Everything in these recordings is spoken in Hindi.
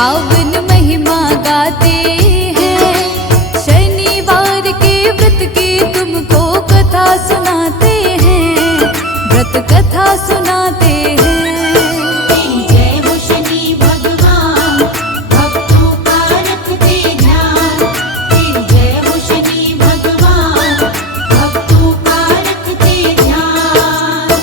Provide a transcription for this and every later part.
पावन महिमा गाते हैं, शनिवार के व्रत की तुमको कथा सुनाते हैं, व्रत कथा सुनाते हैं। जय हो शनि भगवान, भक्तों का रखते ध्यान। जय हो शनि भगवान, भक्तों का रखते ध्यान।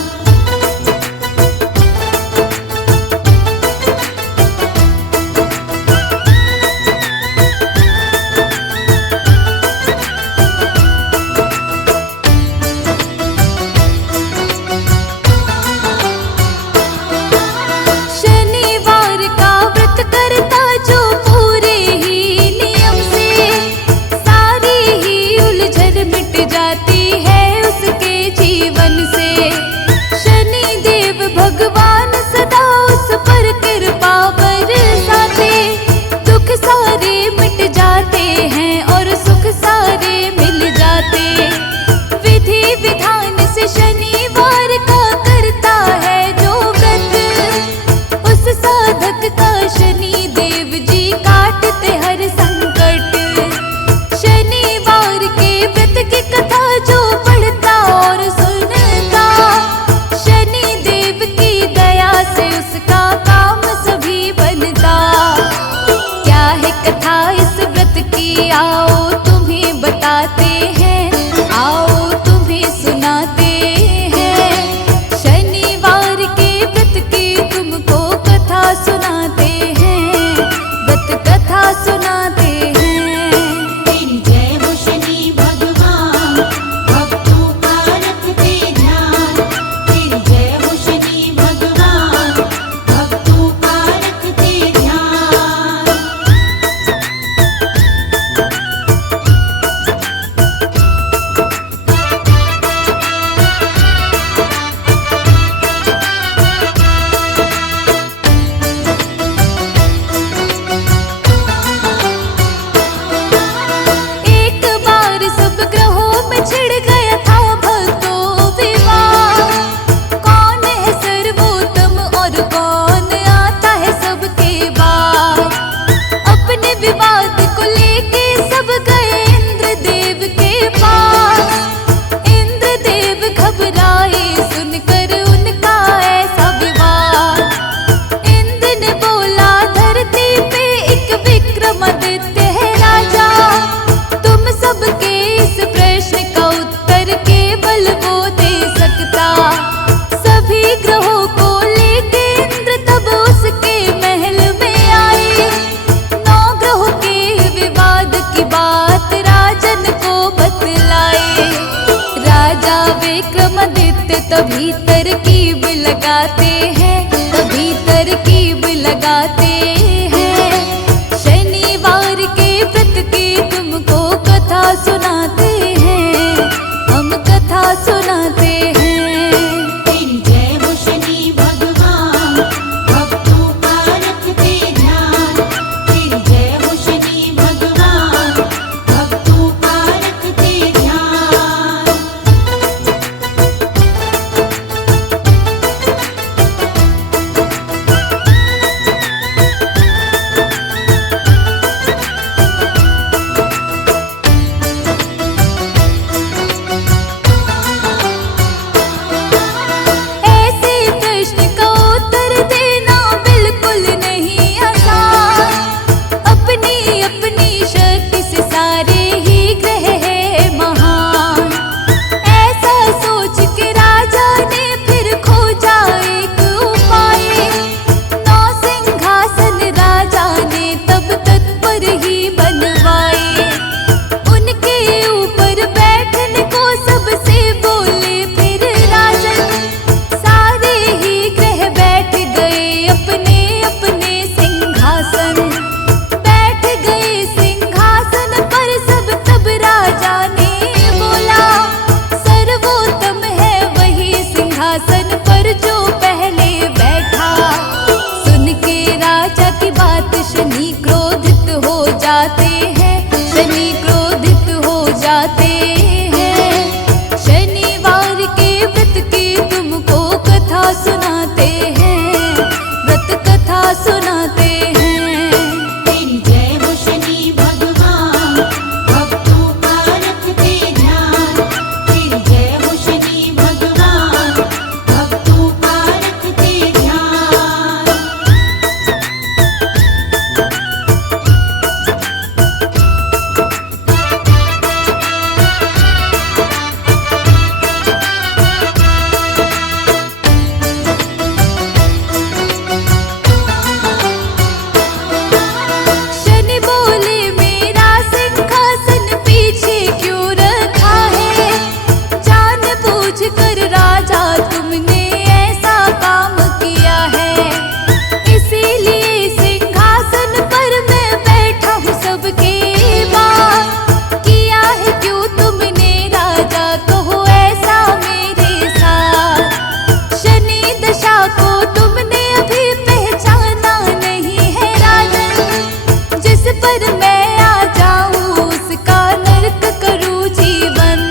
पर मैं आ जाऊं उसका नर्क करूं जीवन।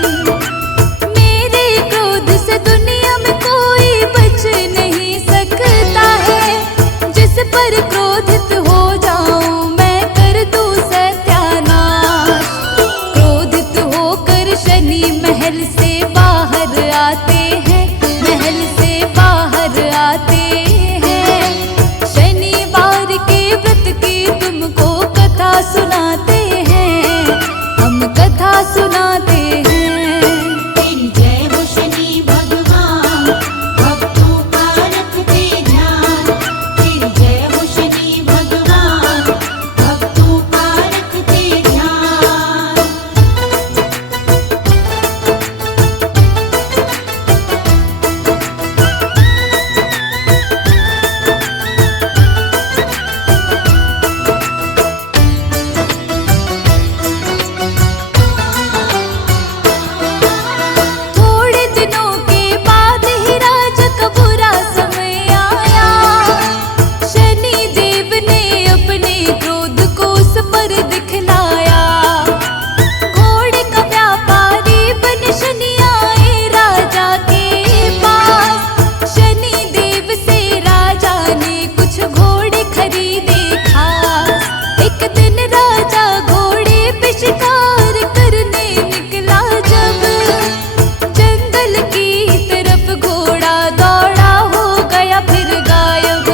मेरे क्रोध से दुनिया में कोई बच नहीं सकता है। जिस पर क्रोधित हो जाऊं मैं कर दूं सत्यानाश। क्रोधित होकर शनि महल से बाहर आते हैं, महल से बाहर आते हैं। शनिवार के व्रत की तुमको कथा सुनाते हैं, हम कथा सुनाते हैं। तेरी जय हो शनि भगवान, भक्तों का रखते ध्यान। तेरी जय हो शनि भगवान, भक्तों का रखते ध्यान। थोड़े दिनों के बाद ही राजा का बुरा समय आया। शनि देव ने अपने क्रोध को उस पर दिखलाया। घोड़े का व्यापारी बन शनि आए राजा के पास। शनि देव से राजा ने कुछ घोड़े खरीदे खास। एक दिन राजा घोड़े पे शिकार करने निकला जब, जंगल की तरफ घोड़ा दौड़ा हो गया फिर गायब।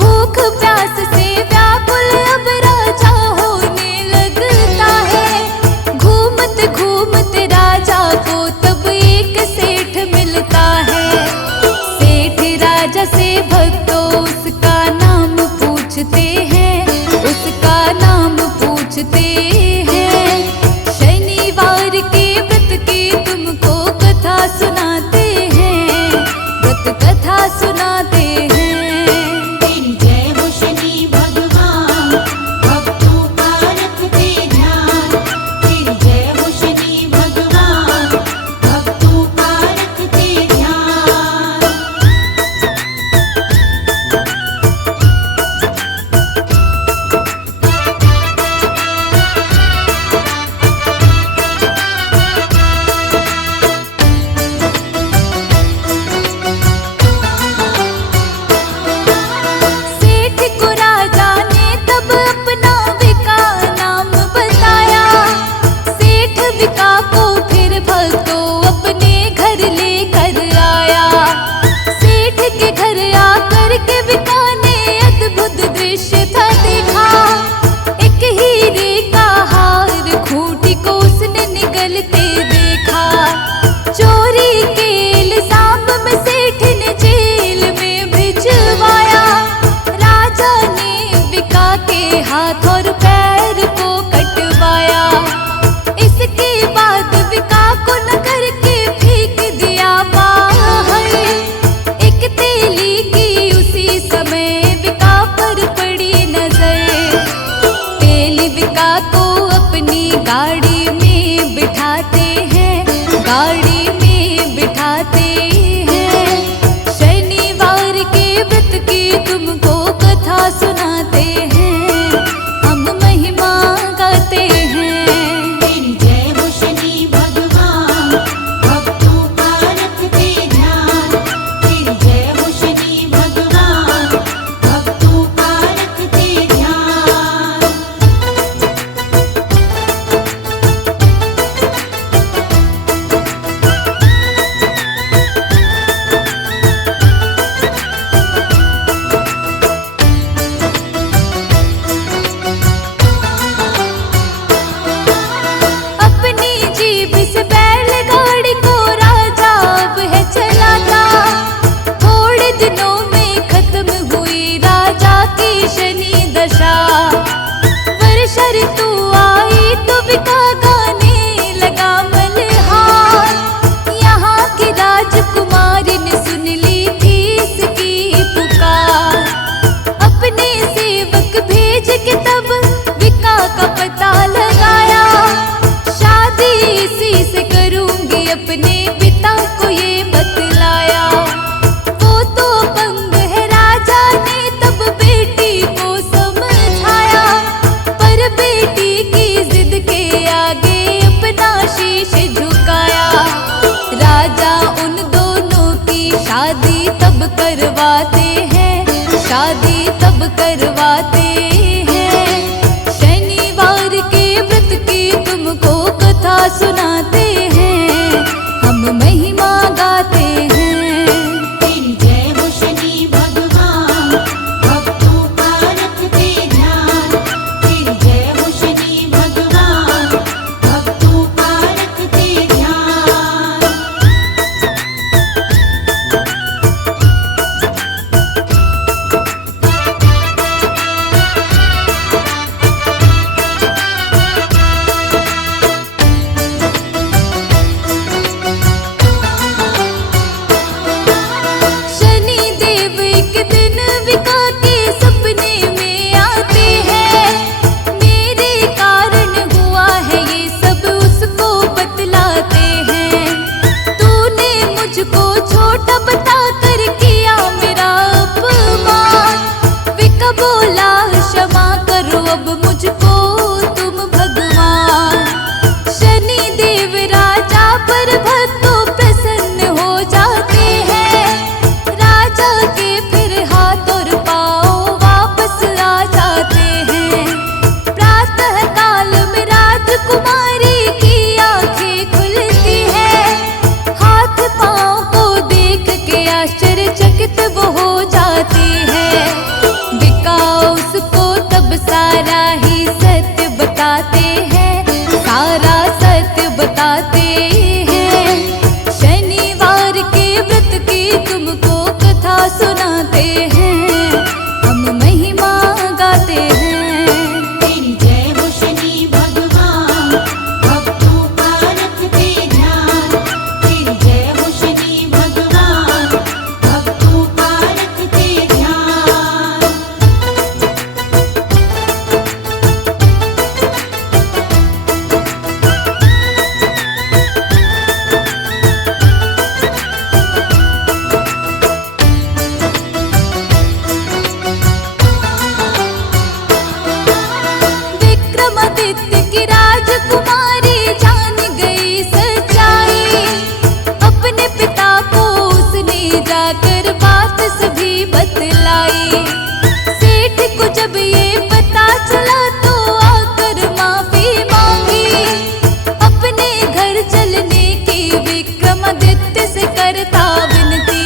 भूख प्यास से व्याकुल अब राजा होने लगता है। घूमते घूमते राजा को तब एक सेठ मिलता है। सेठ राजा से भक्तों उसका नाम पूछते हैं, उसका नाम पूछते हैं। शनिवार के व्रत की तुमको कथा सुनाते हैं, व्रत कथा सुनाते हैं। तेरी जय हो शनि भगवान, भक्तों का रखते ध्यान। तेरी जय हो शनि भगवान, भक्तों का रखते ध्यान। सेठ को राजा ने तब अपना विका नाम बताया। सेठ विका को फिर भक्तों अपने घर लेकर आया। सेठ के घर आकर के विका ने अद्भुत दृश्य था देखा। एक हीरे का हार खूंटी को उसने निगलते देखा। चोरी के इल्जाम में सेठ ने जेल में भिजवाया। राजा ने विका के हाथ और पैर को कटवाया। इसके बाद विका को नगर के फेंक दिया बाहर। एक तेली की उसी समय विका पर पड़ी नजर। तेली विका को अपनी गाड़ी में बिठाते हैं, गाड़ी में बिठाते हैं। शनिवार के व्रत की तुमको कथा सुनाते हैं, हम चला तो आकर माफी मांगी। अपने घर चलने की विक्रमादित्य से करता विनती।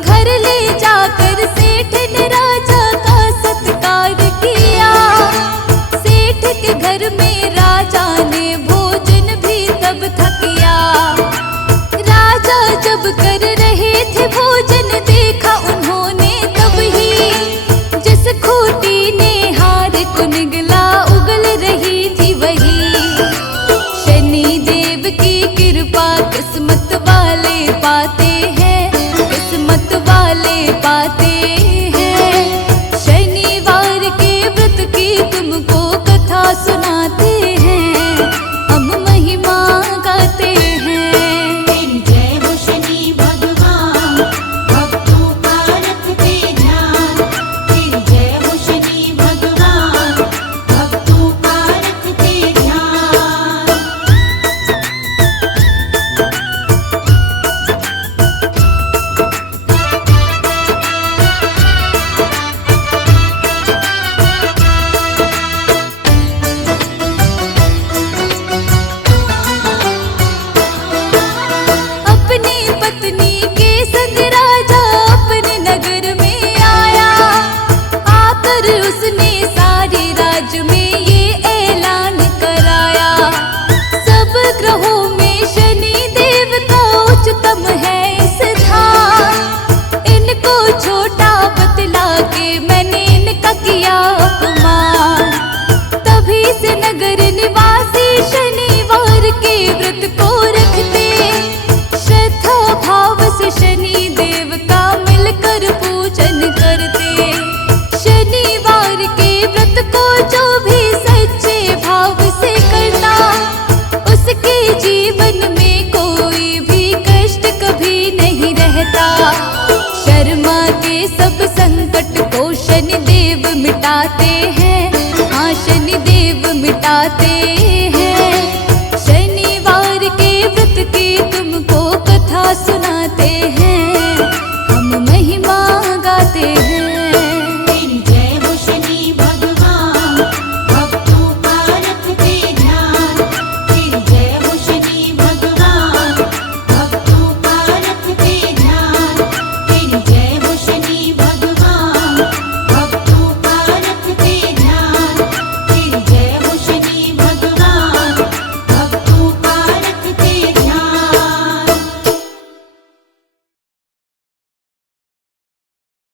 घर ले जाकर सेठ ने राजा का सत्कार किया। सेठ के घर में राजा ने भोजन भी तब था किया। राजा जब कर रहे थे भोजन देखा उन्होंने तब ही, जिस खूंटी ने हार को निगला